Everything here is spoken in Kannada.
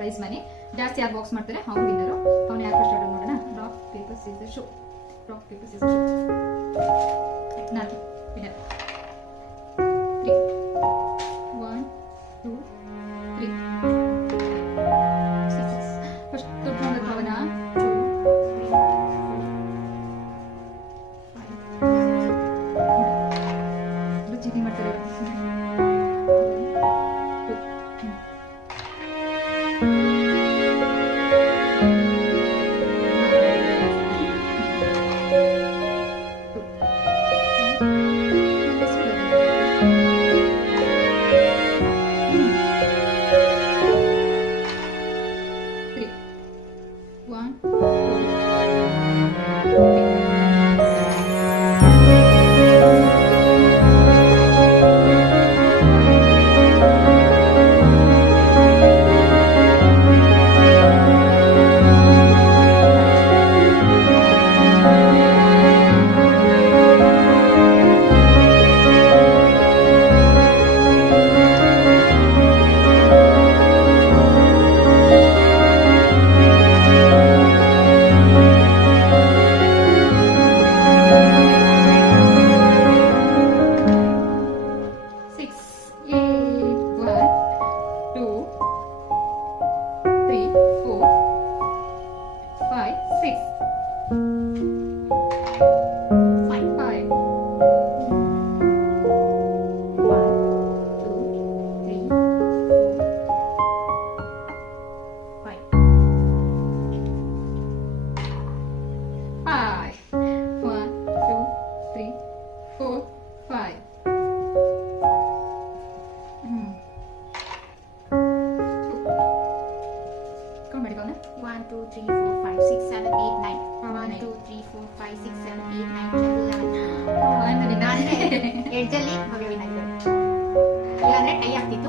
Prize money. ಜಾಸ್ತಿ ಯಾರು ಬಾಕ್ಸ್ ಮಾಡ್ತಾರೆ ಅವ್ರು ವಿನ್ನರು. ಅವ್ನು ಯಾರು ಫಸ್ಟ್ ಆರ್ಡರ್ ಮಾಡೋಣ. Rock paper scissors show. Rock paper scissors show. ನಾನು ವಿನ್ನರ್. 3 1 2 3 ಫಸ್ಟ್ ತೊಗೊಂಡ ಭಾವನಾ 2 3 5 ಚೀಟಿಂಗ್ ಮಾಡ್ತಾರೆ. One, two, three, four, five, six, seven, eight, nine. 1, 2, 3, 4, 5, 6, 7, 8, 9, 10, 11. ಎಡ್ಜಲ್ಲಿ ಮಗುವಿನ ಇಲ್ಲಾಂದ್ರೆ ಟೈ ಆಗ್ತಿತ್ತು.